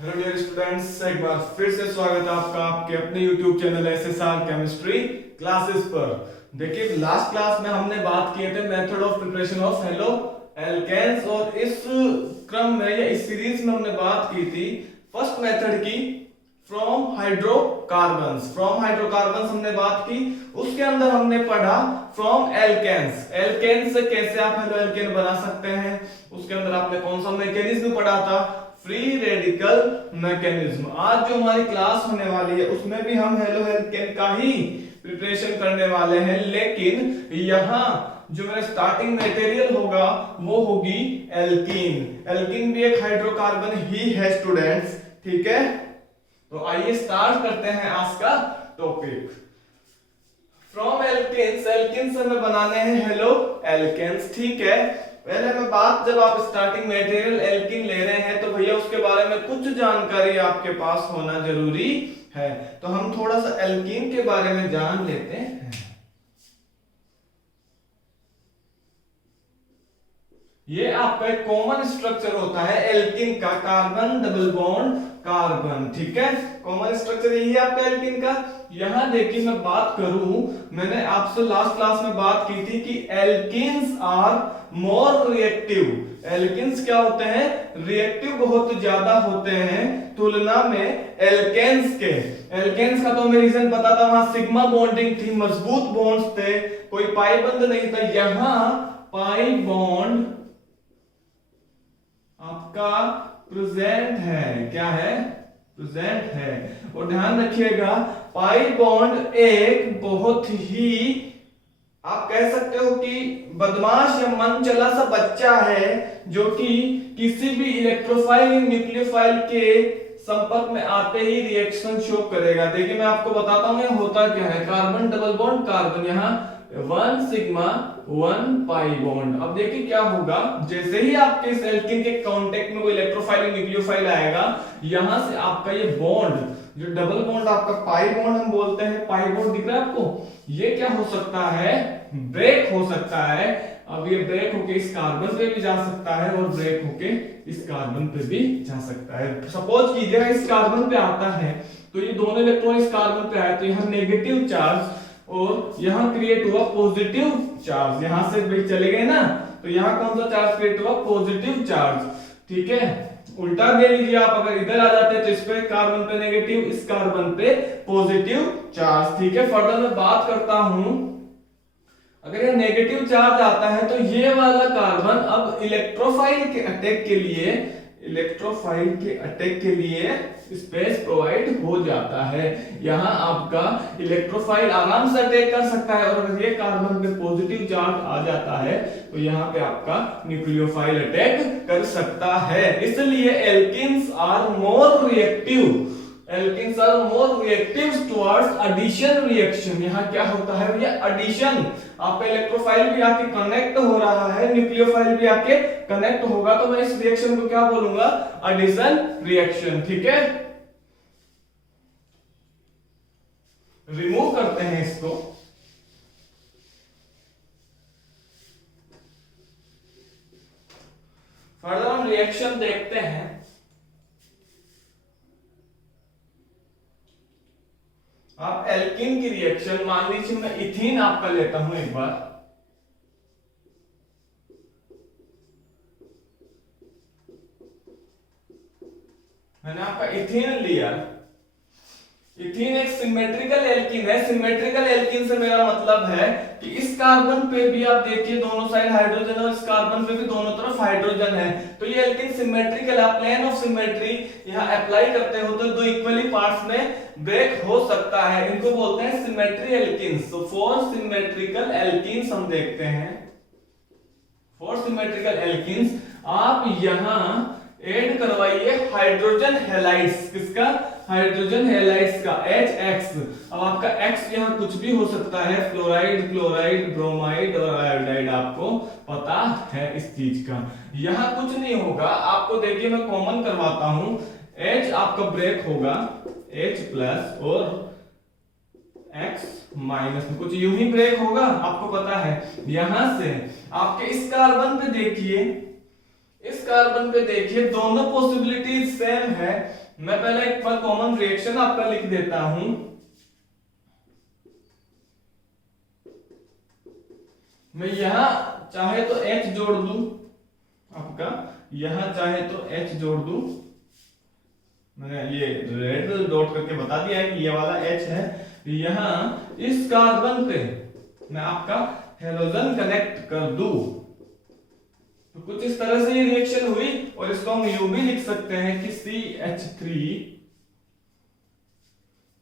Hello dear students, एक बार फिर से स्वागत है आपका आपके अपने YouTube channel SSR chemistry classes पर। देखिए लास्ट क्लास में हमने बात किए थे method of preparation of haloalkanes और इस क्रम में या इस सीरीज में हमने बात की थी फर्स्ट मेथड की फ्रॉम हाइड्रोकार्बन्स। फ्रॉम हाइड्रोकार्बन्स हमने बात की, उसके अंदर हमने पढ़ा फ्रॉम एल्केन्स। एल्केन्स से कैसे आप हेलो एल्केन बना सकते हैं, उसके अंदर आपने कौन सा मैकेनिज्म पढ़ा था, फ्री रेडिकल मैकेनिज्म। आज जो हमारी क्लास होने वाली है उसमें भी हम हेलो एल्केन का ही प्रिपरेशन करने वाले हैं, लेकिन यहाँ जो मेरा स्टार्टिंग मटेरियल होगा वो होगी एल्कीन। एल्कीन भी एक हाइड्रोकार्बन ही है स्टूडेंट्स, ठीक है। तो आइए स्टार्ट करते हैं आज का टॉपिक। फ्रॉम एल्केन्स, एल्केन्स हमें बनाने हैं हेलो एल्केन्स, ठीक है। पहले मैं बात, जब आप स्टार्टिंग मटेरियल एल्कीन ले रहे हैं तो भैया उसके बारे में कुछ जानकारी आपके पास होना जरूरी है। तो हम थोड़ा सा एल्कीन के बारे में जान लेते हैं। ये आपका एक कॉमन स्ट्रक्चर होता है एल्कीन का, कार्बन डबल बॉन्ड कार्बन, ठीक है। कॉमन स्ट्रक्चर यही है आपका एल्कीन का। यहां देखिए मैं बात करूं, मैंने आपसे लास्ट क्लास में बात की थी कि alkenes are more reactive. Alkenes क्या होते हैं, रिएक्टिव बहुत ज्यादा होते हैं तुलना में एल्केन्स के। एल्केन्स का तो हमें रीजन पता था, वहां सिग्मा बॉन्डिंग थी, मजबूत बॉन्ड्स थे, कोई पाई बंद नहीं था। यहां पाई बॉन्ड आपका प्रेजेंट है, क्या है, प्रेजेंट है। और ध्यान रखिएगा पाई बॉन्ड एक बहुत ही, आप कह सकते हो कि बदमाश या मन चला सा बच्चा है जो कि किसी भी इलेक्ट्रोफाइल या न्यूक्लियोफाइल के संपर्क में आते ही रिएक्शन शो करेगा। देखिए मैं आपको बताता हूं ये होता क्या है। कार्बन डबल बॉन्ड कार्बन, यहां 1 सिग्मा 1 पाई बॉन्ड। अब देखिए क्या होगा, जैसे ही आपके इस एल्कीन के कांटेक्ट में कोई इलेक्ट्रोफाइल या न्यूक्लियोफाइल आएगा, यहां से आपका ये बॉन्ड, जो डबल बॉन्ड आपका पाई बॉन्ड हम बोलते हैं, पाई बॉन्ड दिख रहा है आपको, ये क्या हो सकता है, ब्रेक हो सकता है। अब ये ब्रेक होके इस कार्बन पे भी जा सकता है और ब्रेक होके इस कार्बन पे भी जा सकता है। सपोज कीजिएगा इस कार्बन पे आता है तो ये दोनों इलेक्ट्रॉन इस कार्बन पे आए तो यहाँ नेगेटिव चार्ज और यहाँ क्रिएट हुआ पॉजिटिव चार्ज। यहां से भाई चले गए ना, तो यहाँ कौन सा चार्ज क्रिएट हुआ, पॉजिटिव चार्ज, ठीक है। उल्टा दे लीजिए आप, अगर इधर आ जाते हैं तो इस पे कार्बन पे नेगेटिव, इस कार्बन पे पॉजिटिव चार्ज, ठीक है। फर्दर मैं बात करता हूं, अगर ये नेगेटिव चार्ज आता है तो ये वाला कार्बन अब इलेक्ट्रोफाइल के अटैक के लिए, इलेक्ट्रोफाइल के अटैक के लिए स्पेस प्रोवाइड हो जाता है। यहां आपका इलेक्ट्रोफाइल आराम से अटैक कर सकता है, और अगर ये कार्बन पे पॉजिटिव चार्ज आ जाता है तो यहां पे आपका न्यूक्लियोफाइल अटैक कर सकता है। इसलिए alkenes are more reactive, alkenes are more reactive towards addition reaction. यहां क्या होता है भैया, एडिशन। आपका इलेक्ट्रोफाइल भी आके कनेक्ट हो रहा है, न्यूक्लियोफाइल भी आके कनेक्ट होगा, तो मैं इस रिएक्शन को क्या बोलूंगा, एडिशन रिएक्शन, ठीक है। रिमूव करते हैं इसको। फर्दर हम रिएक्शन देखते हैं। आप एल्कीन की रिएक्शन, मान लीजिए मैं इथीन आपका लेता हूं एक बार, मैंने आपका इथीन लिया। इथीन एक सिमेट्रिकल एल्कीन है। सिमेट्रिकल एल्कीन से मेरा मतलब है कि इस कार्बन पे भी आप देखिए दोनों साइड हाइड्रोजन है और इस कार्बन पे भी दोनों तरफ हाइड्रोजन है, तो ये एल्कीन सिमेट्रिकल। आप प्लेन ऑफ सिमेट्री यहां अप्लाई करते हो तो दो इक्वली पार्ट्स में ब्रेक हो सकता है, इनको बोलते हैं सिमेट्री एल्कीन्स। तो 4 सिमेट्रिकल एल्कीन्स हम देखते हैं। 4 सिमेट्रिकल एल्कीन्स आप यहां ऐड करवाइए हाइड्रोजन हैलाइड्स, किसका, हाइड्रोजन हैलाइड्स का, HX। अब आपका X यहाँ कुछ भी हो सकता है, फ्लोराइड, क्लोराइड, ब्रोमाइड और आयोडाइड, आपको पता है इस चीज का। यहाँ कुछ नहीं होगा, आपको देखिए मैं कॉमन करवाता हूं, H आपका ब्रेक होगा H प्लस और X माइनस में कुछ यूं ही ब्रेक होगा, आपको पता है। यहां से आपके इस कार्बन पे देखिए, इस कार्बन पे देखिए दोनों पॉसिबिलिटीज सेम है, मैं पहले एक बार कॉमन रिएक्शन आपका लिख देता हूं। मैं यहां चाहे तो H जोड़ दूं आपका, यहां चाहे तो H जोड़ दूं। मैंने ये रेड डॉट करके बता दिया है कि ये वाला H है। यहां इस कार्बन पे मैं आपका हेलोजन कनेक्ट कर दूं तो कुछ इस तरह से ये रिएक्शन हुई, और इसको हम यूं भी लिख सकते हैं कि CH3,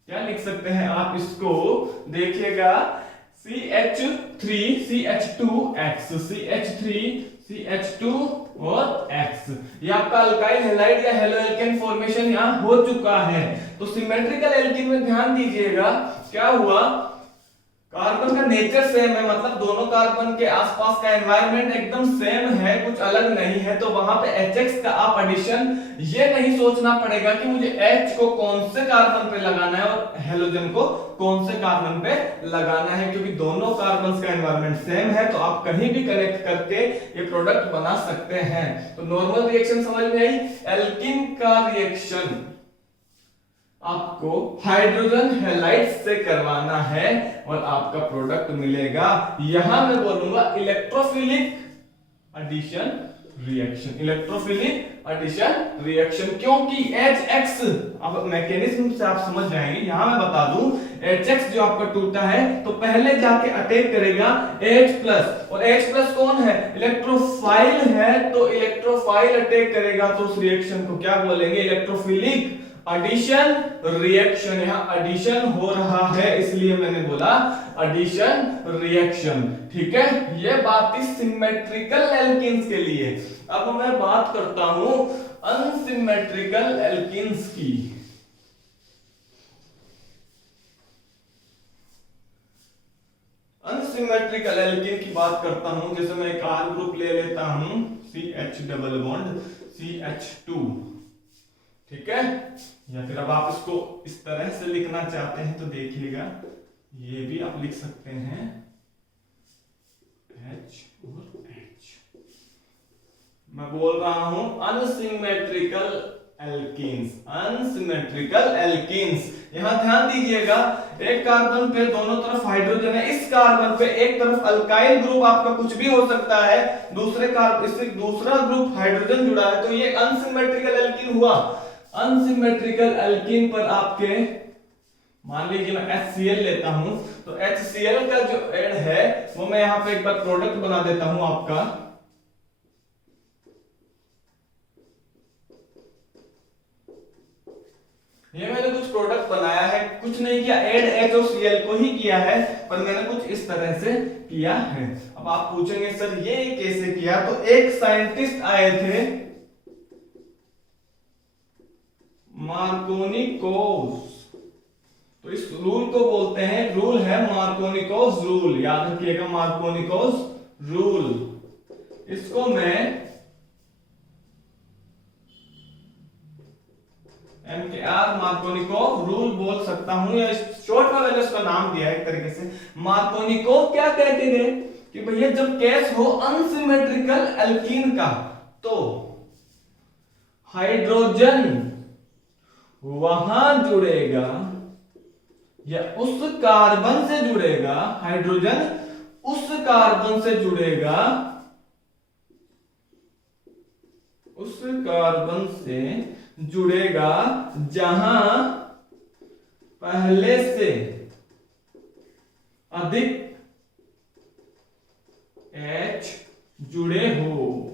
क्या लिख सकते हैं आप इसको, देखिएगा CH3 CH2X, CH3 CH2 और X, ये आपका अल्काइल हैलाइड या हेलो एल्केन फॉर्मेशन यहां हो चुका है। तो सिमेट्रिकल एल्कीन में ध्यान दीजिएगा क्या हुआ, कार्बन का नेचर सेम है, मतलब दोनों कार्बन के आसपास का एनवायरनमेंट एकदम सेम है, कुछ अलग नहीं है। तो वहां पे HX का आप एडिशन ये नहीं सोचना पड़ेगा कि मुझे H को कौन से कार्बन पे लगाना है और हेलोजन को कौन से कार्बन पे लगाना है, क्योंकि दोनों कार्बन का एनवायरनमेंट सेम है। तो आप कहीं भी कनेक्ट करके ये प्रोडक्ट बना सकते हैं। तो नॉर्मल रिएक्शन समझ में आई। एल्कीन का रिएक्शन आपको हाइड्रोजन हैलाइड से करवाना है और आपका प्रोडक्ट मिलेगा, यहां मैं बोलूंगा electrophilic addition reaction, electrophilic addition reaction, क्योंकि HX, अब मैकेनिज्म से आप समझ जाएंगे। यहां मैं बता दूं HX जो आपका टूटा है तो पहले जाके अटैक करेगा H+, और H+ कौन है, इलेक्ट्रोफाइल है, तो इलेक्ट्रोफाइल अटैक करेगा तो उस रिएक्शन को क्या बोलेंगे, इलेक्ट्रोफिलिक एडिशन रिएक्शन। यहां एडिशन हो रहा है इसलिए मैंने बोला एडिशन रिएक्शन, ठीक है। ये बात थी सिमेट्रिकल एल्कीन्स के लिए। अब मैं बात करता हूं अनसिमेट्रिकल एल्कीन्स की। अनसिमेट्रिकल एल्कीन की बात करता हूं, जैसे मैं एक R ग्रुप ले लेता हूं, CH डबल बॉन्ड CH2, ठीक है। या फिर अब आप इसको इस तरह से लिखना चाहते हैं तो देखिएगा, ये भी आप लिख सकते हैं H और H। मैं बोल रहा हूं अनसिमेट्रिकल एल्कीन्स, अनसिमेट्रिकल एल्कीन्स। यहां ध्यान दीजिएगा, एक कार्बन पे दोनों तरफ हाइड्रोजन है, इस कार्बन पे एक तरफ अल्काइल ग्रुप आपका कुछ भी हो सकता है, दूसरे कार्बन इससे दूसरा ग्रुप हाइड्रोजन जुड़ा है, तो ये अनसिमेट्रिकल एल्कीन हुआ। अनसिमेट्रिकल एल्कीन पर आपके, मान लीजिए मैं HCl लेता हूं, तो HCl का जो एड है वो मैं यहां पे एक बार प्रोडक्ट बना देता हूं आपका। ये मैंने कुछ प्रोडक्ट बनाया है, कुछ नहीं किया, एड HCl को ही किया है, पर मैंने कुछ इस तरह से किया है। अब आप पूछेंगे सर ये कैसे किया, तो एक साइंटिस्ट आए थे मार्कोनिकोस, तो इस रूल को बोलते हैं, रूल है मार्कोनिकोस रूल, याद रखिएगा मार्कोनिकोस रूल। इसको मैं MKR मार्कोनिकोव रूल बोल सकता हूं, या शॉर्ट में मैंने उसका नाम दिया है एक तरीके से। मार्कोनिकोव क्या कहते थे कि भैया जब केस हो अनसिमेट्रिकल एल्कीन का, तो हाइड्रोजन वहां जुड़ेगा या उस कार्बन से जुड़ेगा, हाइड्रोजन उस कार्बन से जुड़ेगा, उस कार्बन से जुड़ेगा जहां पहले से अधिक H जुड़े हो,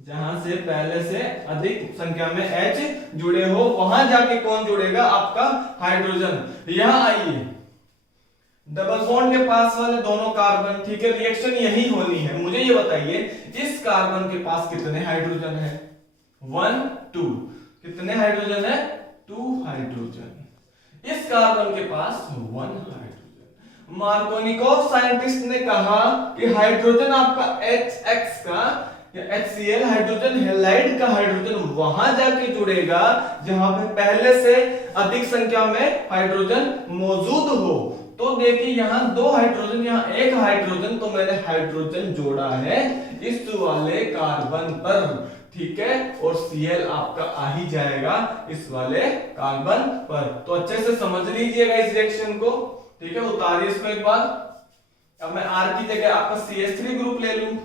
जहां से पहले से अधिक संख्या में H जुड़े हो, वहां जाके कौन जुड़ेगा, आपका हाइड्रोजन। यहां आइए, डबल बॉन्ड के पास वाले दोनों कार्बन, ठीक है, रिएक्शन यही होनी है। मुझे ये बताइए इस कार्बन के पास कितने हाइड्रोजन है, 1 2, कितने हाइड्रोजन है, 2 हाइड्रोजन। इस कार्बन के पास 1 हाइड्रोजन। मार्कोनिकोव साइंटिस्ट ने कहा कि हाइड्रोजन आपका HX का या HCl हाइड्रोजन हैलाइड का हाइड्रोजन वहां जाके जुड़ेगा जहां पे पहले से अधिक संख्या में हाइड्रोजन मौजूद हो। तो देखिए यहां 2 हाइड्रोजन, यहां 1 हाइड्रोजन, तो मैंने हाइड्रोजन जोड़ा है इस वाले कार्बन पर, ठीक है, और Cl आपका आ ही जाएगा इस वाले कार्बन पर। तो अच्छे से समझ लीजिएगा इस रिएक्शन को, ठीक है। उतारिए इसको एक बार। अब मैं R की जगह आपका CH3 ग्रुप ले लूं,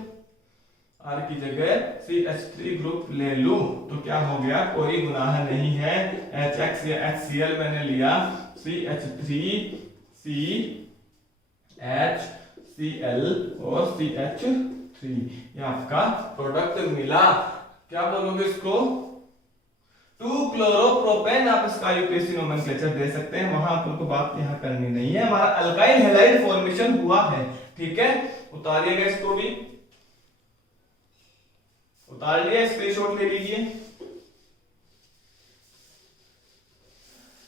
R की जगह CH3 ग्रुप ले लूं तो क्या हो गया, कोई गुनाह नहीं है, HX या HCl मैंने लिया, CH3 CHCl और CH3, ये आपका प्रोडक्ट मिला। क्या बोलोगे इसको, 2-क्लोरोप्रोपेन, आप इसका यूपीएससी नोमेनक्लेचर दे सकते हैं, वहां आपको बात यहां करनी नहीं है। हमारा अल्काइल हैलाइड फॉर्मेशन हुआ है, ठीक है। उतारिएगा इसको भी, उतार लिया, स्क्रीनशॉट ले लीजिए।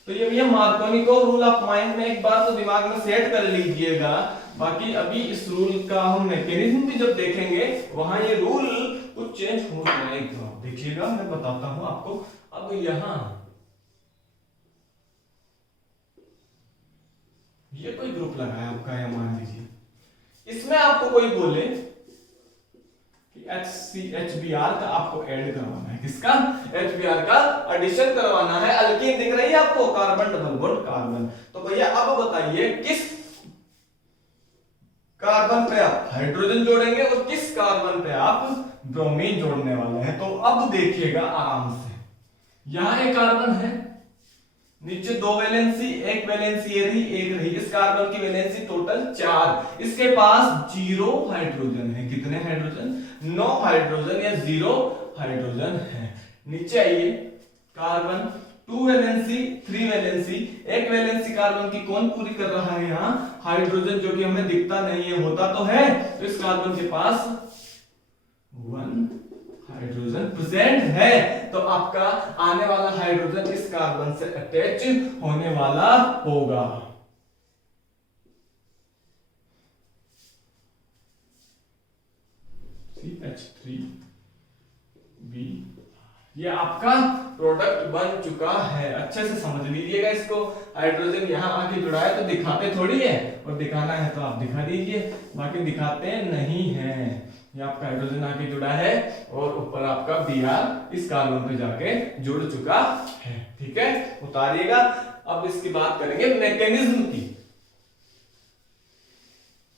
तो ये मार्कोनी को रूल ऑफ माइंड में एक बार तो दिमाग में सेट कर लीजिएगा। बाकी अभी इस रूल का हम मैकेनिज्म भी जब देखेंगे वहां ये रूल कुछ चेंज हो जाएगा, देखिएगा, मैं बताता हूं आपको। अब यहां ये कोई ग्रुप लगा है आपका, या मान लीजिए इसमें आपको कोई बोले कि HCHBr का आपको ऐड करवाना है, किसका, HBr का एडिशन करवाना है। अल्कीन दिख रही है आपको, कार्बन डबल बॉन्ड कार्बन। तो भैया अब बताइए किस कार्बन पे आप हाइड्रोजन जोड़ेंगे और किस कार्बन पे आप ब्रोमीन जोड़ने वाले हैं। तो अब देखिएगा आराम से, यहां एक कार्बन है, नीचे 2 वैलेंसी, एक वैलेंसी ये रही, एक रही, इस कार्बन की वैलेंसी टोटल 4, इसके पास 0 हाइड्रोजन है। कितने हाइड्रोजन, 9 हाइड्रोजन या 0 हाइड्रोजन है। नीचे आइए, कार्बन 2 वैलेंसी 3 वैलेंसी, एक वैलेंसी कार्बन की कौन पूरी कर रहा है, यहाँ हाइड्रोजन, जो कि हमें दिखता नहीं है, होता तो है। तो इस कार्बन के पास 1 हाइड्रोजन प्रेजेंट है, तो आपका आने वाला हाइड्रोजन इस कार्बन से अटैच होने वाला होगा। CH3B, ये आपका प्रोडक्ट बन चुका है। अच्छे से समझ लीजिएगा इसको। हाइड्रोजन यहाँ आके जुड़ा है तो दिखाते थोड़ी है, और दिखाना है तो आप दिखा दीजिए, बाकी दिखाते नहीं है। ये आपका हाइड्रोजन आके जुड़ा है और ऊपर आपका Br इस कार्बन पे जाके जुड़ चुका है, ठीक है। उतारिएगा। अब इसकी बात करेंगे मैकेनिज्म की।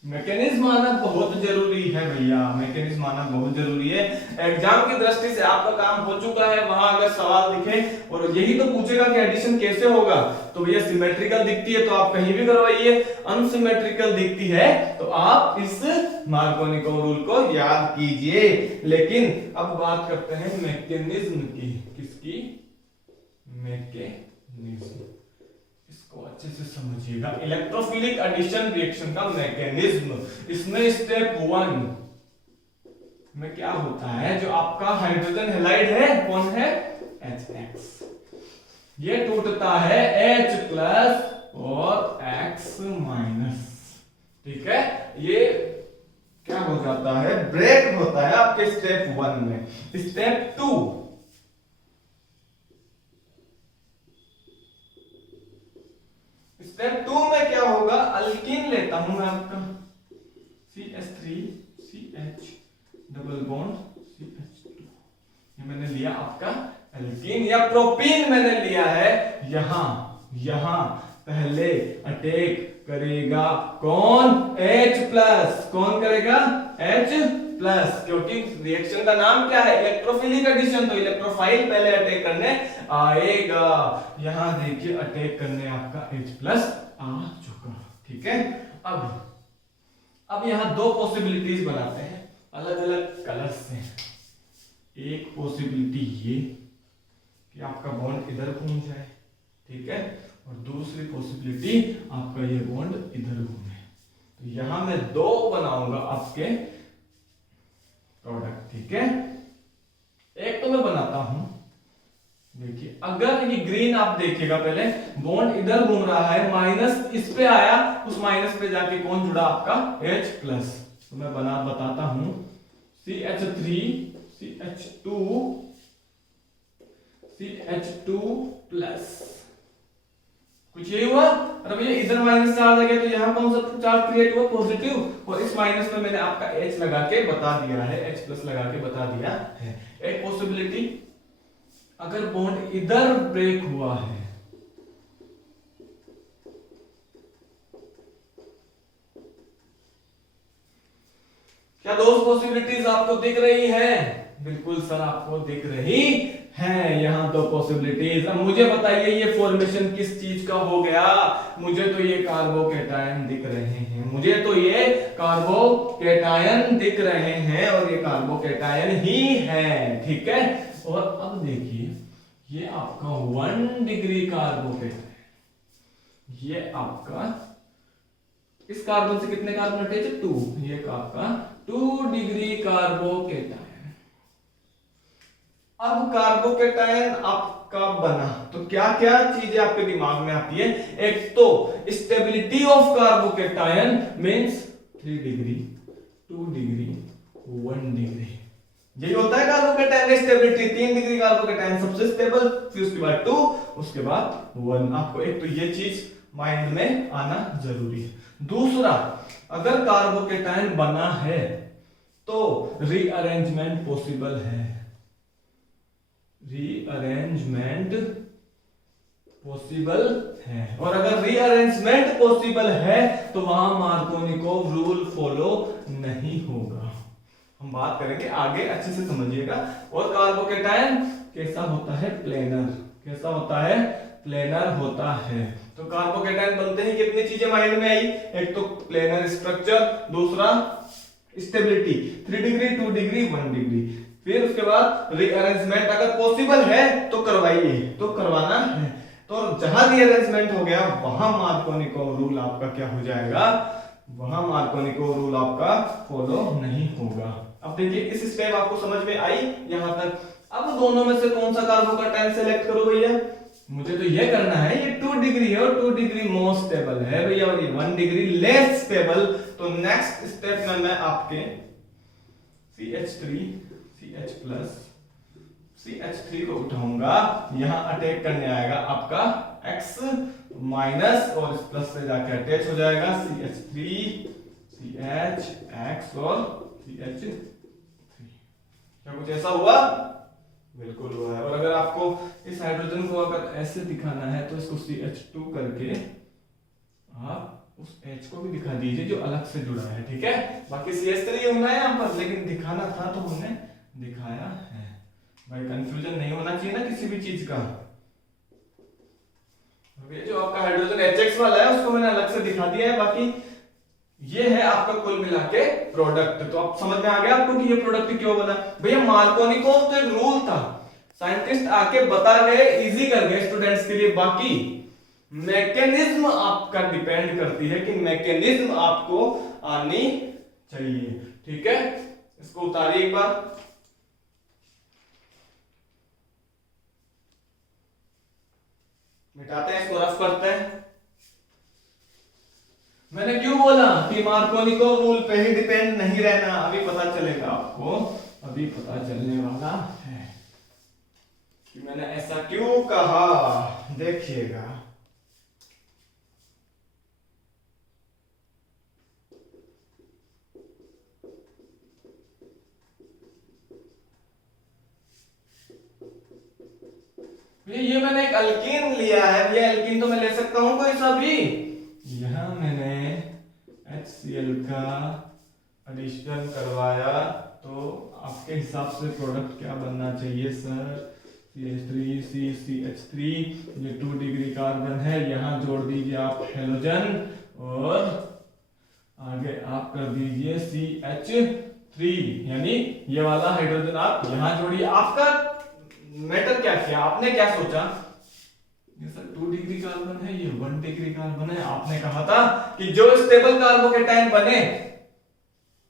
मैकेनिज्म आना बहुत जरूरी है भैया, मैकेनिज्म आना बहुत जरूरी है। एग्जाम की दृष्टि से आपका काम हो चुका है, वहां अगर सवाल दिखे और यही तो पूछेगा कि एडिशन कैसे होगा, तो भैया सिमेट्रिकल दिखती है तो आप कहीं भी करवाइए, अनसिमेट्रिकल दिखती है तो आप इस मार्कोनी रूल को याद कीजिए। लेकिन अब बात करते हैं मैकेनिज्म की। किसकी, मैकेनिज्म, अच्छे से समझिएगा। इलेक्ट्रोफिलिक एडिशन रिएक्शन का मैकेनिज्म, इसमें स्टेप 1 में क्या होता है, जो आपका हाइड्रोजन हैलाइड है, कौन है, HX, ये टूटता है H+ और X-, ठीक है। ये क्या हो जाता है, ब्रेक होता है आपके स्टेप 1 में। स्टेप 2, स्टेप 2 में क्या होगा, अल्कीन लेता हूं मैं आपका CH3 CH double bond CH2, ये मैंने लिया आपका अल्कीन, या प्रोपीन मैंने लिया है। यहां पहले अटैक करेगा कौन, H+, कौन करेगा, H+, क्योंकि रिएक्शन का नाम क्या है, इलेक्ट्रोफिलिक एडिशन, तो इलेक्ट्रोफाइल पहले अटैक करने आएगा। यहां देखिए अटैक करने आपका H+ आ चुका, ठीक है। अब यहां 2 पॉसिबिलिटीज बनाते हैं अलग अलग कलर से। एक पॉसिबिलिटी ये कि आपका बॉन्ड इधर घूम जाए, ठीक है, और दूसरी पॉसिबिलिटी आपका ये बॉन्ड इधर घूमे। तो यहां मैं 2 बनाऊंगा आपके प्रोडक्ट, ठीक है। एक तो मैं बनाता हूं, देखिए अगर ये ग्रीन आप देखिएगा, पहले बॉन्ड इधर घूम रहा है, माइनस इस पे आया, उस माइनस पे जाके कौन जुड़ा आपका H+, तो मैं बताता हूं CH3 CH2 CH2+, कुछ यही हुआ। अरे भैया इधर माइनस चार्ज आ गया तो यहाँ कौन सा चार्ज क्रिएट हुआ, पॉजिटिव, और इस माइनस में मैंने आपका H लगा के बता दिया है, H+ लगा के बता दिया है। एक पॉसिबिलिटी, अगर बॉन्ड इधर ब्रेक हुआ है, क्या दो पॉसिबिलिटीज आपको दिख रही है? बिल्कुल सर आपको दिख रही है, यहाँ दो पॉसिबिलिटीज। अब मुझे बताइए ये फॉर्मेशन किस चीज का हो गया? मुझे तो ये कार्बोकेटायन दिख रहे हैं, मुझे तो ये कार्बोकेटायन दिख रहे हैं और ये कार्बोकेटायन ही है, ठीक है। और अब देखिए ये आपका 1 डिग्री कार्बोकेटायन, ये आपका इस कार्बन से कितने कार्बन अटैच है? 2, ये आपका 2 डिग्री कार्बोकेटायन। अब कार्बोकेटायन आपका बना तो क्या क्या चीजें आपके दिमाग में आती है? एक तो stability of carbocation means 3 degree, 2 degree, 1 degree, यही होता है कार्बोकेटायन की स्टेबिलिटी। 3 डिग्री कार्बोकेटायन सबसे स्टेबल, फिर उसके बाद 2, उसके बाद 1। आपको एक तो ये चीज माइंड में आना जरूरी है। दूसरा, अगर कार्बोकेटायन बना है तो रीअरेंजमेंट पॉसिबल है, रीअरेंजमेंट पॉसिबल है। और अगर रीअरेंजमेंट पॉसिबल है तो वहां मार्कोनिकोव रूल फॉलो नहीं होगा। हम बात करेंगे आगे, अच्छे से समझिएगा। और कार्बोकेटायन कैसा होता है? प्लेनर। कैसा होता है? प्लेनर होता है। तो कार्बोकेटायन बनते ही कितनी चीजें माइंड में आई? एक तो प्लेनर स्ट्रक्चर, दूसरा स्टेबिलिटी 3 डिग्री, 2 डिग्री, 1 डिग्री, फिर उसके बाद रीअरेंजमेंट अगर पॉसिबल है तो करवाइए, तो करवाना है। तो जहां रीअरेंजमेंट हो गया वहां मार्कोनिकोव रूल आपका क्या हो जाएगा? वहां मार्कोनिकोव रूल आपका फॉलो नहीं होगा। अब देखिए इस स्टेप आपको समझ में आई यहां तक। अब दोनों में से कौन सा कार्बोकेटायन सेलेक्ट करो भैया? मुझे तो ये करना है, ये 2 डिग्री है और 2 डिग्री मोर स्टेबल है भैया, और ये 1 डिग्री लेस स्टेबल। तो नेक्स्ट स्टेप में मैं आपके CH3 CH+ CH3 को उठाऊंगा, यहां अटैक करने आएगा आपका X माइनस और इस प्लस से जाके अटैच हो जाएगा CH3 CH X और CH3। क्या कुछ ऐसा हुआ? बिल्कुल हुआ है। और अगर आपको इस हाइड्रोजन को अगर ऐसे दिखाना है तो इसको CH2 करके आप उस H को भी दिखा दीजिए जो अलग से जुड़ा है, ठीक है। बाकी CH3 होना है यहाँ पर, लेकिन दिखाना था तो हमने दिखाया है। भाई कंफ्यूजन नहीं होना चाहिए ना किसी भी चीज का। ये जो आपका हाइड्रोजन HX वाला है उसको मैंने अलग से दिखा दिया है, बाकी ये है आपका कुल मिला के प्रोडक्ट। तो आप समझ में आ गया आपको कि ये प्रोडक्ट क्यों बना? भैया मार्कोनिकोव तो एक रूल था, साइंटिस्ट आके बता गए, इजी कर गए स्टूडेंट्स के लिए। बाकी मैकेनिज्म आपका डिपेंड करती है कि मैकेनिज्म आपको आनी चाहिए, ठीक है। इसको उतारिए एक बार। मिटाते हैं इसको, रफ करते हैं। मैंने क्यों बोला कि मार्कोनिकोव रूल पे ही डिपेंड नहीं रहना? अभी पता चलेगा आपको, अभी पता चलने वाला है कि मैंने ऐसा क्यों कहा, देखिएगा। ये मैंने एक अल्कीन लिया है, ये अल्कीन तो मैं ले सकता हूं कोई सा भी। यहां मैंने HCl का एडिशन करवाया, तो आपके हिसाब से प्रोडक्ट क्या बनना चाहिए सर? CH3 CH3, ये 2 डिग्री कार्बन है, यहां जोड़ दीजिए आप हेलोजन और आगे आप कर दीजिए CH3, यानी ये वाला हाइड्रोजन आप यहां जोड़िए। आपका मैटर क्या किया, आपने क्या सोचा? ये सर 2 डिग्री कार्बन है, ये 1 डिग्री कार्बन है। आपने कहा था कि जो स्टेबल कार्बोकेटायन बने,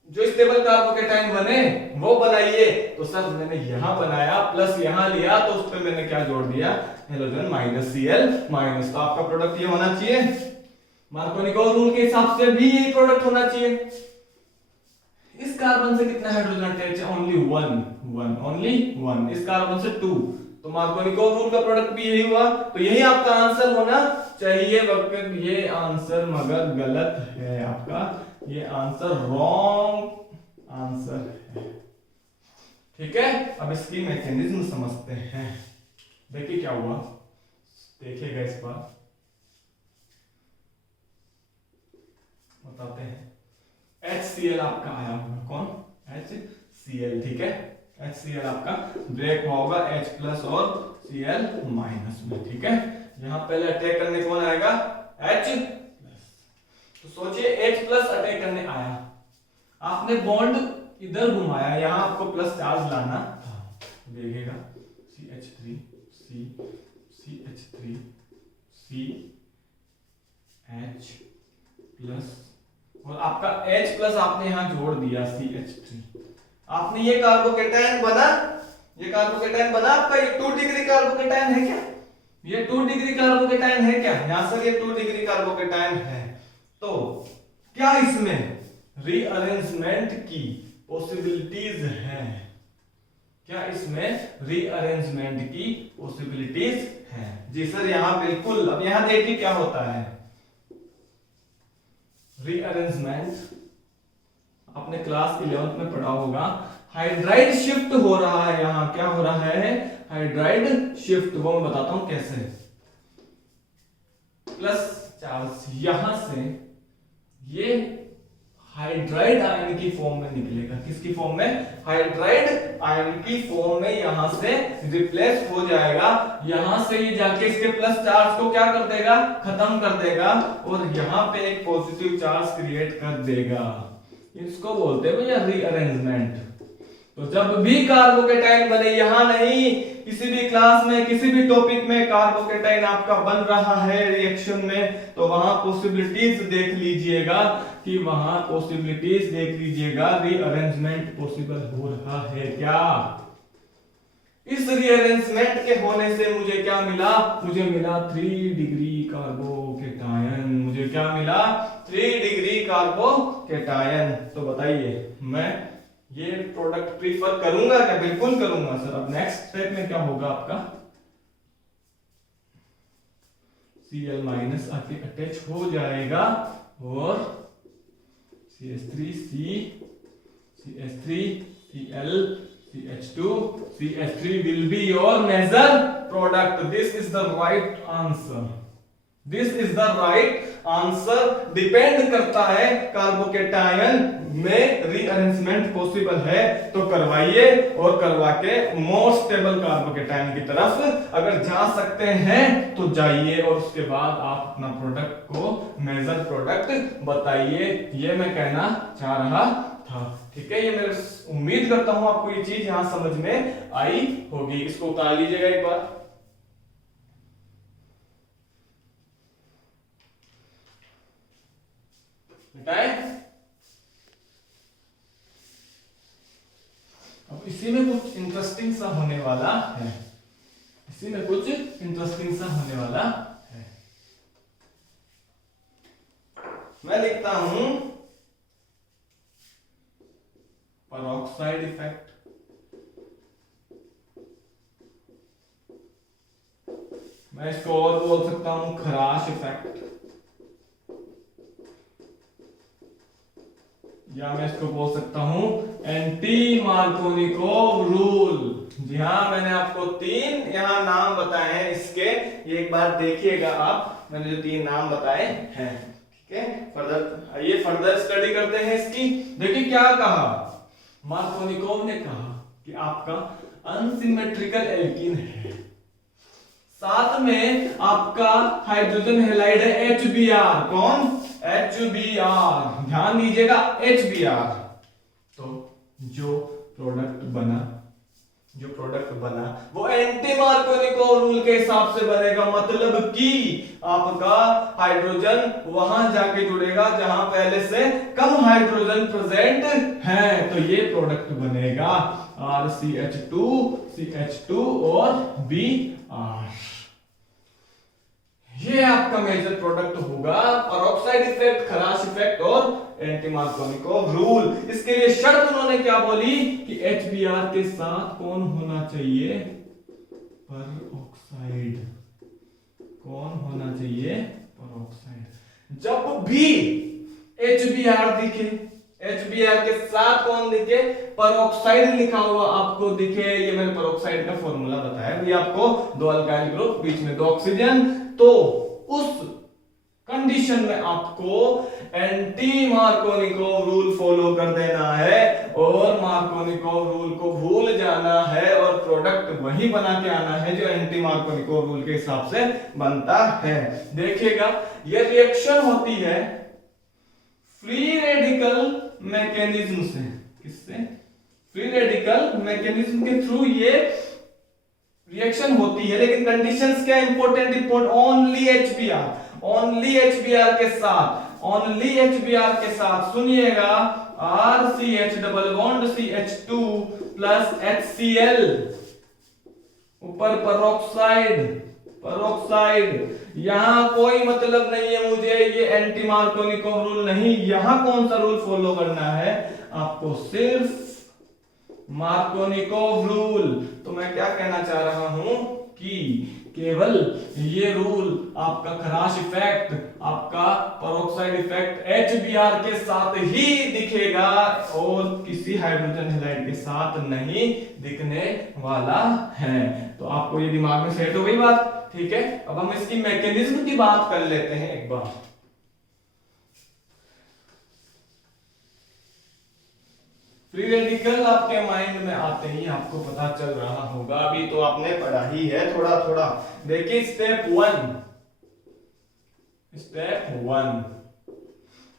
जो स्टेबल कार्बोकेटायन बने वो बनाइए। तो सर मैंने यहां बनाया, प्लस यहां लिया, तो उस पर मैंने क्या जोड़ दिया? Halogen minus Cl minus. तो आपका प्रोडक्ट ये होना चाहिए, मार्कोनिकोव रूल के हिसाब से भी यही प्रोडक्ट होना चाहिए। इस कार्बन से कितना हाइड्रोजन अटैच है? Only 1, only 1। इस कार्बन से 2, तो मार्कोनिकोव रूल का प्रोडक्ट भी यही हुआ। तो यही आपका आंसर होना चाहिए, वक्त ये आंसर मगर गलत है आपका, ये आंसर रॉन्ग आंसर है, ठीक है, अब इसकी मैकेनिज्म समझते हैं। देखिए क्या हुआ, देखिएगा इस बार बताते हैं। HCl आपका आया होगा, कौन? HCl, ठीक है। HCl आपका ब्रेक हुआ होगा H प्लस और Cl माइनस में, ठीक है। यहां पहले अटैक करने कौन आएगा? H plus. तो सोचिए H प्लस अटैक करने आया, आपने बॉन्ड इधर घुमाया, यहां आपको प्लस चार्ज लाना था। देखिएगा CH3 CH3 CH प्लस और आपका H प्लस आपने यहां जोड़ दिया CH3। आपने ये कार्बोकेटायन बना, ये कार्बोकेटायन बना आपका, ये 2 डिग्री कार्बोकेटायन है क्या? ये 2 डिग्री कार्बोकेटायन है क्या? यहां सर ये 2 डिग्री कार्बोकेटायन है। तो क्या इसमें रीअरेंजमेंट की पॉसिबिलिटीज हैं? क्या इसमें रीअरेंजमेंट की पॉसिबिलिटीज हैं? जी सर यहां बिल्कुल। अब यहां देखिए क्या होता है रीअरेंजमेंट, आपने क्लास 11th में पढ़ा होगा। हाइड्राइड शिफ्ट हो रहा है, यहां क्या हो रहा है? हाइड्राइड शिफ्ट, वो मैं बताता हूं कैसे। प्लस चार्ज यहां से ये हाइड्राइड आयन की फॉर्म में निकलेगा। किसकी फॉर्म में? हाइड्राइड आयन की फॉर्म में यहां से रिप्लेस हो जाएगा। यहां से ये जाके इसके प्लस चार्ज को क्या कर देगा? खत्म कर देगा और यहां पे एक पॉजिटिव चार्ज क्रिएट कर देगा। इसको बोलते हैं भैया रीअरेंजमेंट। तो जब भी कार्बोकेटाइन बने, यहां नहीं, किसी भी क्लास में किसी भी टॉपिक में कार्बोकेटाइन आपका बन रहा है रिएक्शन में, तो वहां पॉसिबिलिटीज देख लीजिएगा कि वहां पॉसिबिलिटीज देख लीजिएगा रीअरेंजमेंट पॉसिबल हो रहा है क्या। इस रीअरेंजमेंट के होने से मुझे क्या मिला? मुझे मिला 3 डिग्री कार्बोकेटायन। मुझे क्या मिला? 3 डिग्री कार्बोकेटायन। तो बताइए मैं ये प्रोडक्ट प्रीफर करूंगा क्या? बिल्कुल करूंगा सर। अब नेक्स्ट स्टेप में क्या होगा आपका? Cl माइनस आके अटैच हो जाएगा और CH3 CH3 Cl CH2 CH3 will be your major product. This is the right answer. This is the right answer. Depend करता है कार्बोकेटायन में रीअरेंजमेंट पॉसिबल है तो करवाइए, और करवा के मोर स्टेबल कार्बोकेटायन की तरफ अगर जा सकते हैं तो जाइए, और उसके बाद आप अपना प्रोडक्ट को मेजर प्रोडक्ट बताइए। ये मैं कहना चाह रहा था, ठीक है। ये मैं उम्मीद करता हूं आपको ये चीज यहां समझ में आई होगी। इसको उतार लीजिएगा एक बार। अब इसी में कुछ इंटरेस्टिंग सा होने वाला है, इसी में कुछ इंटरेस्टिंग सा होने वाला है। मैं लिखता हूं पेरोक्साइड इफेक्ट, मैं इसको और बोल सकता हूं खराश इफेक्ट, या मैं इसको बोल सकता हूं एंटी मार्कोनिकोव रूल। जी हाँ, मैंने आपको 3 यहां नाम बताए हैं इसके, एक बार देखिएगा आप, मैंने जो 3 नाम बताए हैं, ठीक है। फर्दर आइए फर्दर स्टडी करते हैं इसकी। देखिए क्या कहा मार्कोनिकोव ने, कहा कि आपका अनसिमेट्रिकल एल्कीन है, साथ में आपका हाइड्रोजन हैलाइड है HBr। कौन? HBr, ध्यान दीजिएगा HBr। तो जो प्रोडक्ट बना वो एंटी मार्कोनिकोव रूल के हिसाब से बनेगा, मतलब कि आपका हाइड्रोजन वहां जाके जुड़ेगा जहां पहले से कम हाइड्रोजन प्रेजेंट है, तो ये प्रोडक्ट बनेगा RCH2 CH2 और Br। ये आपका मेजर प्रोडक्ट होगा, पेरोक्साइड इफेक्ट, खराश इफेक्ट और एंटी मार्कोनिकोव रूल। इसके लिए शर्त उन्होंने क्या बोली कि HBr के साथ कौन होना चाहिए? पेरोक्साइड। कौन होना चाहिए? पेरोक्साइड। जब भी HBr दिखे, HBr के साथ कौन दिखे, पेरोक्साइड लिखा हुआ आपको दिखे, ये मैंने पेरोक्साइड का फॉर्मूला बताया, ये आपको दो अल्काइल ग्रुप बीच में दो ऑक्सीजन, तो उस कंडीशन में आपको एंटी मार्कोनिकोव रूल फॉलो कर देना है और मार्कोनिकोव रूल को भूल जाना है और प्रोडक्ट वही बना के आना है जो एंटी मार्कोनिकोव रूल के हिसाब से बनता है। देखिएगा ये रिएक्शन होती है फ्री रेडिकल मैकेनिज्म से, किससे, फ्री रेडिकल मैकेनिज्म के थ्रू ये रिएक्शन होती है, लेकिन कंडीशंस क्या important, only HBR, only HBR के साथ, ओनली एचबीआर के साथ, सुनिएगा, RCH double bond CH2 plus HCl, ऊपर पेरोक्साइड, पेरोक्साइड, यहां कोई मतलब नहीं है मुझे ये एंटी मार्कोनिकोव रूल नहीं, यहां कौन सा रूल फॉलो करना है आपको, सिर्फ मार्कोनिकोव रूल। तो मैं क्या कहना चाह रहा हूं कि केवल ये रूल आपका खराश इफेक्ट, आपका पेरोक्साइड इफेक्ट HBr के साथ ही दिखेगा और किसी हाइड्रोजन हैलाइड के साथ नहीं दिखने वाला है। तो आपको ये दिमाग में सेट हो गई बात, ठीक है। अब हम इसकी मैकेनिज्म की बात कर लेते हैं एक बार। फ्री रेडिकल आपके माइंड में आते ही आपको पता चल रहा होगा, अभी तो आपने पढ़ा ही है थोड़ा थोड़ा। देखिए स्टेप वन, स्टेप वन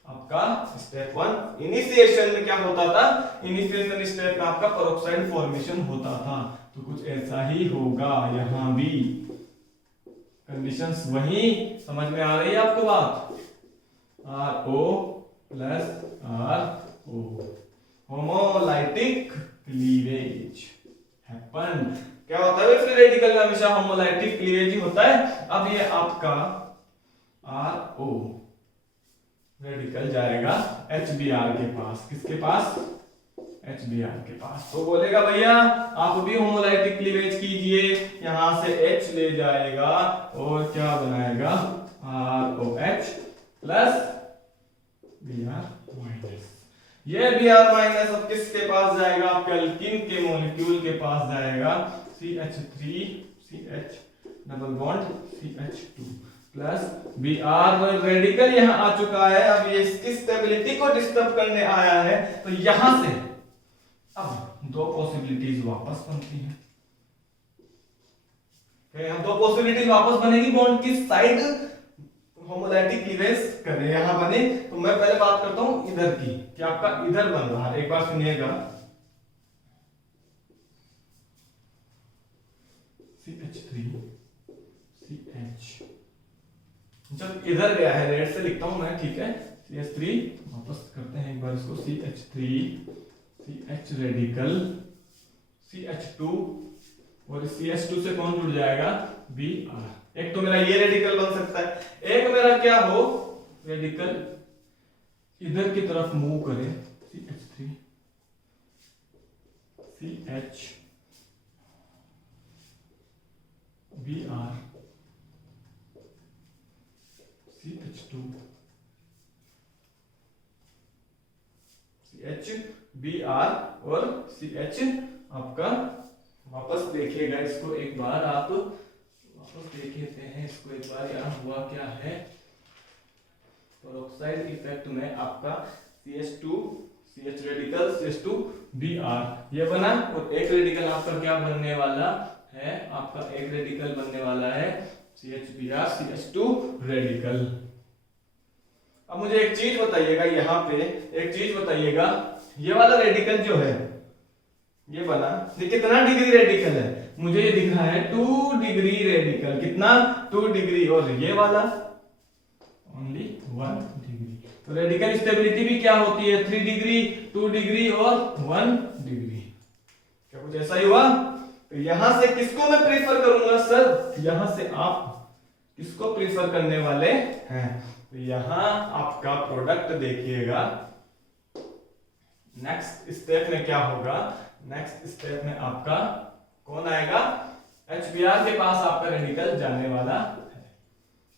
आपका, स्टेप वन इनिशिएशन में क्या होता था, इनिशिएशन स्टेप में आपका पेरोक्साइड फॉर्मेशन होता था, तो कुछ ऐसा ही होगा यहां भी, कंडीशंस वही, समझ में आ रही है आपको बात, RO plus RO, homolytic cleavage happen. क्या होता है फ्री रेडिकल में, हमेशा होमोलाइटिक क्लीवेज ही होता है। अब ये आपका RO रेडिकल जाएगा HBr के पास, किसके पास, HBr के पास, तो बोलेगा भैया आप भी होमोलाइटिक क्लीवेज कीजिए, यहां से H ले जाएगा और क्या बनाएगा ROH प्लस Br माइनस, ये Br माइनस अब किसके पास जाएगा, आपके अल्कीन के मॉलिक्यूल के पास जाएगा, CH3 CH double bond CH2 plus Br radical यहां आ चुका है। अब ये इसकी स्टेबिलिटी को डिस्टर्ब करने आया है, तो यहां से अब दो पॉसिबिलिटीज वापस बनती हैं। यहां दो पॉसिबिलिटीज वापस बनेगी, बॉन्ड किस साइड होमोलाइटिक क्लीवेज करें, यहां बने। तो मैं पहले बात करता हूं इधर की, कि आपका इधर बन रहा है, एक बार सुनिएगा, CH3 CH, जब इधर गया है, रेड से लिखता हूं मैं, ठीक है, CH3 वापस करते हैं एक बार इसको, CH3 CH रेडिकल CH2 और CH2 से कौन जुड़ जाएगा, Br। एक तो मेरा ये रेडिकल बन सकता है, एक मेरा क्या हो, रेडिकल इधर की तरफ मूव करे, CH3 CH Br CH2 CH Br और CH आपका, वापस देखिएगा इसको एक बार, आप वापस देख लेते हैं इसको एक बार, यहाँ हुआ क्या है, पेरोक्साइड इफेक्ट में आपका CH2 CH radical CH2 Br ये बना, और एक रेडिकल आपका क्या बनने वाला है, आपका एक रेडिकल बनने वाला है CH Br CH2 रेडिकल। अब मुझे एक चीज बताइएगा, यहाँ पे एक चीज बताइएगा, ये वाला रेडिकल जो है ये बना, ये कितना डिग्री रेडिकल है, मुझे ये दिख रहा है 2 डिग्री रेडिकल, कितना 2 डिग्री, और ये वाला ओनली 1 डिग्री। तो रेडिकल स्टेबिलिटी भी क्या होती है, 3 डिग्री 2 डिग्री और 1 डिग्री। क्या कुछ ऐसा ही हुआ? तो यहां से किसको मैं प्रीफर करूंगा सर, यहां से आप किसको प्रीफर करने वाले हैं, तो यहां आपका प्रोडक्ट देखिएगा। नेक्स्ट स्टेप में क्या होगा, नेक्स्ट स्टेप में आपका कौन आएगा, HBr के पास आपका रेडिकल जाने वाला है,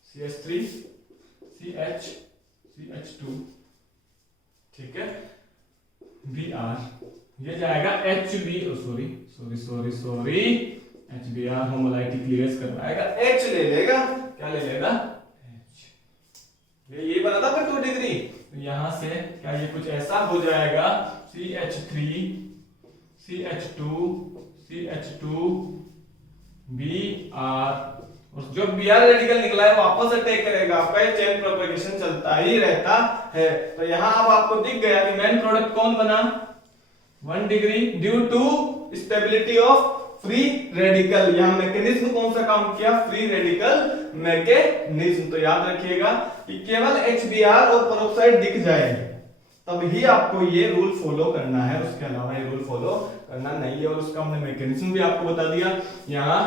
CH3 CH CH2, ठीक है। बी आर, ये जाएगा H B, sorry sorry sorry sorry, H B R homolytic cleavage करवाएगा, एच ले लेगा, क्या ले लेगा, एच। ये बना था फिर 2 डिग्री, तो यहां से क्या ये कुछ ऐसा हो जाएगा, CH3 CH2 CH2 Br, और जो Br रेडिकल निकला है वापस अटैक करेगा आपका, ये चेन प्रोपेगेशन चलता ही रहता है। तो यहाँ अब आपको दिख गया कि मेन प्रोडक्ट कौन बना, 1 degree, due to stability of free radical. यहाँ मैकेनिज्म कौन सा काम किया, फ्री रेडिकल मैकेनिज्म। तो याद रखिएगा कि केवल HBr और पेरोक्साइड दिख जाए तब ही आपको ये रूल फॉलो करना है, उसके अलावा ये रूल फॉलो करना नहीं है। और उसका हमने मैकेनिज्म भी आपको बता दिया। यहाँ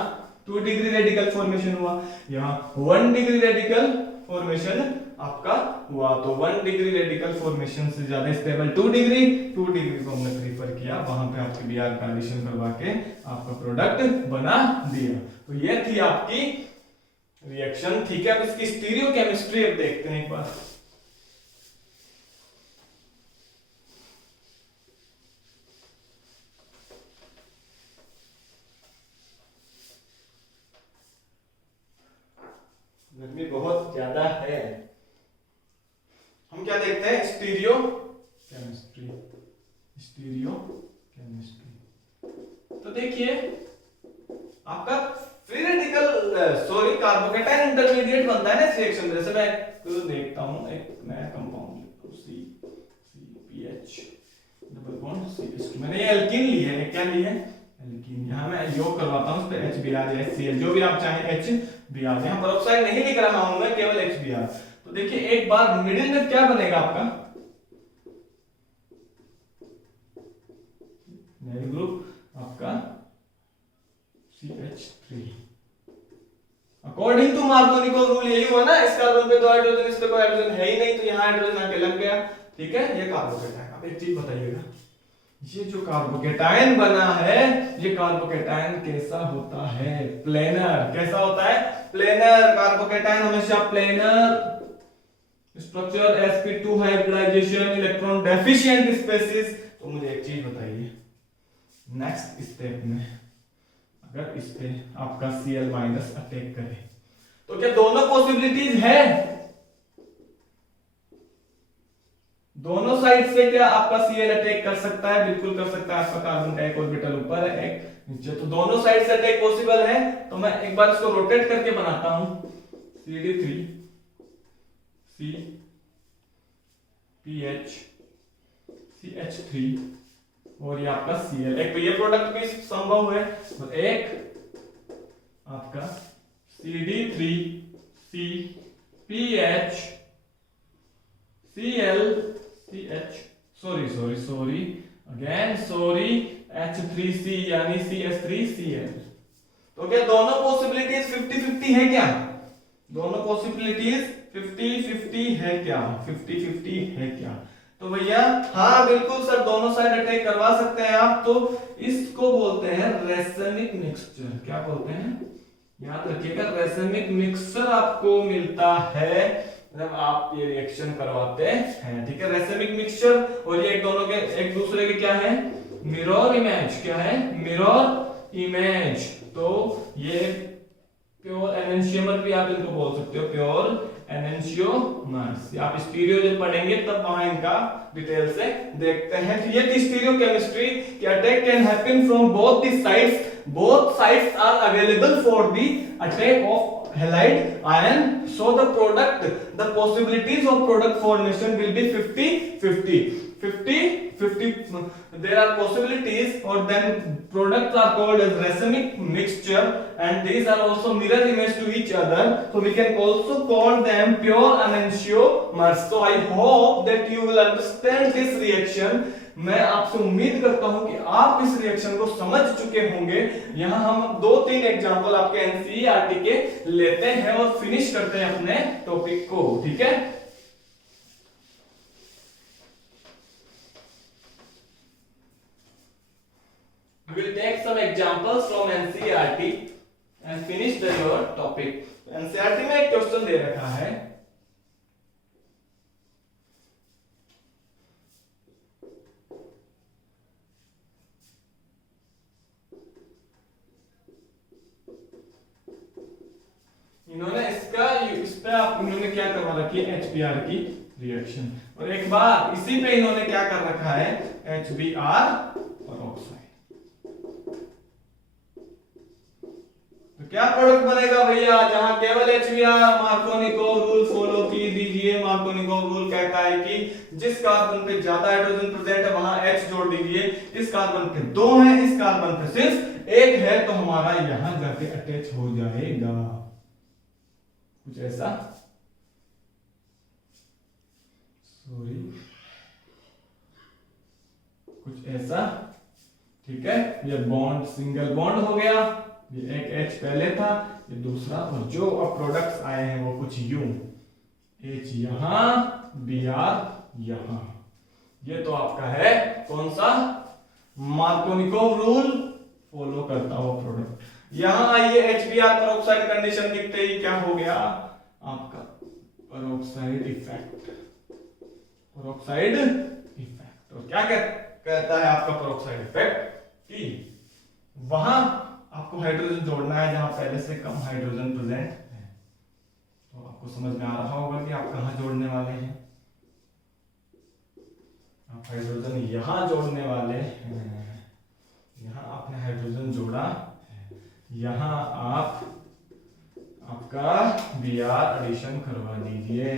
2 डिग्री रेडिकल फॉर्मेशन हुआ, यहाँ 1 डिग्री रेडिकल फॉर्मेशन आपका हुआ। तो 1 डिग्री रेडिकल फॉर्मेशन से ज्यादा स्टेबल 2 डिग्री को हमने प्रीफर किया, वहां पे आपके Br का एडिशन करवा के आपका प्रोडक्ट बना दिया। तो ये थी आपकी रिएक्शन, ठीक है। अब इसकी स्टीरियो केमिस्ट्री अब देखते हैं एक बार। गर्मी बहुत ज्यादा है, हम क्या देखते हैं, स्टीरियो केमिस्ट्री। स्टीरियो केमिस्ट्री तो देखिए आपका free radical sorry carbocation intermediate बनता है ना इस रिएक्शन में। जैसे मैं देखता हूं एक नया compound CPH double bond CH2, मैंने ये एल्कीन ली है, क्या ली है, एल्कीन। यहाँ मैं योग करवाता हूं, उस पे HBr या HCl जो भी आप चाहें, HBr। यहाँ पेरोक्साइड नहीं लिख रहा हूं मैं, केवल HBr। तो देखिए एक बार मिडिल में क्या बनेगा आपका, नया ग्रुप आपका CH3। According to Markovnikov rule यही हुआ ना, इस कार्बन पे 2 हाइड्रोजन, इस पे कोई हाइड्रोजन है ही नहीं, तो यहाँ हाइड्रोजन आके लग गया, ठीक है। ये कार्बोकेटाइन। अब एक चीज बताइएगा, ये जो कार्बोकेटाइन बना है, ये कार्बोकेटाइन कैसा होता है, प्लेनर। कैसा होता है, प्लेनर। कार्बोकेटाइन हमेशा planar structure, sp2 hybridization, electron deficient species. तो मुझे एक चीज बताइए, नेक्स्ट स्टेप में अगर इस पे आपका Cl- अटैक करे तो क्या दोनों पॉसिबिलिटीज है, दोनों साइड से क्या आपका Cl अटैक कर सकता है, बिल्कुल कर सकता है। आपका कार्बन का एक ऑर्बिटल ऊपर है, एक नीचे, तो दोनों साइड से अटैक पॉसिबल है। तो मैं एक बार इसको रोटेट करके बनाता हूं, CD3 CPH CH3 और ये आपका Cl। एक तो ये प्रोडक्ट भी संभव है, और एक आपका CD3 CPH Cl CH sorry again sorry H3C यानी CH3Cl। तो क्या दोनों पॉसिबिलिटीज 50-50 है क्या, दोनों पॉसिबिलिटीज 50-50 है क्या, 50-50 है क्या। तो भैया हाँ बिल्कुल सर, दोनों साइड अटैक करवा सकते हैं आप। तो इसको बोलते हैं रेसेमिक मिक्सचर। क्या बोलते हैं, याद रखिएगा, रेसेमिक मिक्सचर आपको मिलता है जब आप ये रिएक्शन करवाते हैं, ठीक है। रेसेमिक मिक्सचर और ये एक दूसरे के क्या है, मिरर इमेज। क्या है, मिरर इमेज। तो ये प्योर एनेंशियमर भी आप इनको बोल सकते हो, प्योर एनेंशियोमर्स। आप स्टीरियो जब पढ़ेंगे तब वहां इनका डिटेल से देखते हैं। तो ये थी स्टीरियो केमिस्ट्री कि attack can happen from both the sides, both sides are available for the attack of halide ion, so the possibilities of product formation will be 50-50 there are possibilities, or then products are called as racemic mixture, and these are also mirror image to each other, so we can also call them pure enantiomers. So I hope that you will understand this reaction. मैं आपसे उम्मीद करता हूं कि आप इस reaction को समझ चुके होंगे। यहां हम 2-3 एग्जांपल आपके एनसीईआरटी के लेते हैं और फिनिश करते हैं अपने टॉपिक को, ठीक है। We will take some examples from NCERT and finish your topic. NCERT में एक क्वेश्चन दे रखा है, इन्होंने इस पे इन्होंने क्या करवा रखी है, HBr की रिएक्शन, और एक बार इसी पे इन्होंने क्या कर रखा है, HBr परऑक्साइड। तो क्या प्रोडक्ट बनेगा भैया, जहां केवल HBr, मार्कोनिकोव रूल फॉलो की दीजिए। मार्कोनिकोव रूल कहता है कि जिस कार्बन पे ज्यादा हाइड्रोजन प्रेजेंट है वहां H जोड़ दीजिए। इस कार्बन पे 2 है, इस कार्बन पे सिर्फ 1 है, तो हमारा यहां जाके अटैच हो जाएगा, कुछ ऐसा। सॉरी, कुछ ऐसा, ठीक है। ये बॉन्ड सिंगल बॉन्ड हो गया, ये एक H पहले था, ये दूसरा, और जो अब प्रोडक्ट्स आए हैं वो कुछ यूं, H यहां, Br यहां। ये तो आपका है कौन सा, मार्कोनिकोव रूल फॉलो करता हुआ प्रोडक्ट। यहां आइए, HBr पेरोक्साइड कंडीशन दिखते ही क्या हो गया आपका, पेरोक्साइड इफेक्ट। पेरोक्साइड इफेक्ट, और क्या कहता है आपका पेरोक्साइड इफेक्ट कि वहां आपको हाइड्रोजन जोड़ना है जहां पहले से कम हाइड्रोजन प्रेजेंट है। तो आपको समझ में आ रहा होगा कि आप कहां जोड़ने वाले हैं, आप हाइड्रोजन यहां जोड़ने वाले हैं। यहां आपने हाइड्रोजन जोड़ा, यहां आप आपका Br एडिशन करवा दीजिए।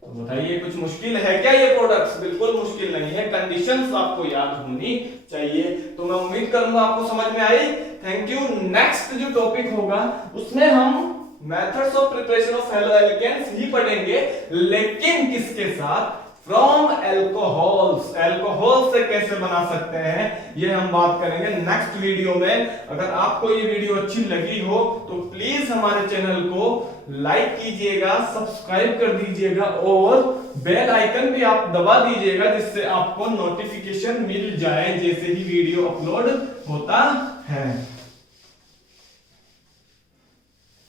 तो बताइए कुछ मुश्किल है क्या ये प्रोडक्ट्स? बिल्कुल मुश्किल नहीं है, कंडीशंस आपको याद होनी चाहिए। तो मैं उम्मीद करूंगा आपको समझ में आई। Thank you. नेक्स्ट जो टॉपिक होगा उसमें हम methods of preparation of haloalkanes ही पढ़ेंगे, लेकिन किसके साथ, फ्रॉम एल्कोहल्स। एल्कोहल से कैसे बना सकते हैं ये हम बात करेंगे नेक्स्ट वीडियो में। अगर आपको ये वीडियो अच्छी लगी हो तो प्लीज हमारे चैनल को लाइक कीजिएगा, सब्सक्राइब कर दीजिएगा और बेल आइकन भी आप दबा दीजिएगा, जिससे आपको नोटिफिकेशन मिल जाए जैसे ही वीडियो अपलोड होता है।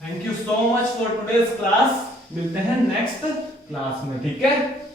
Thank you so much for today's class. मिलते हैं नेक्स्ट क्लास में, ठीक है।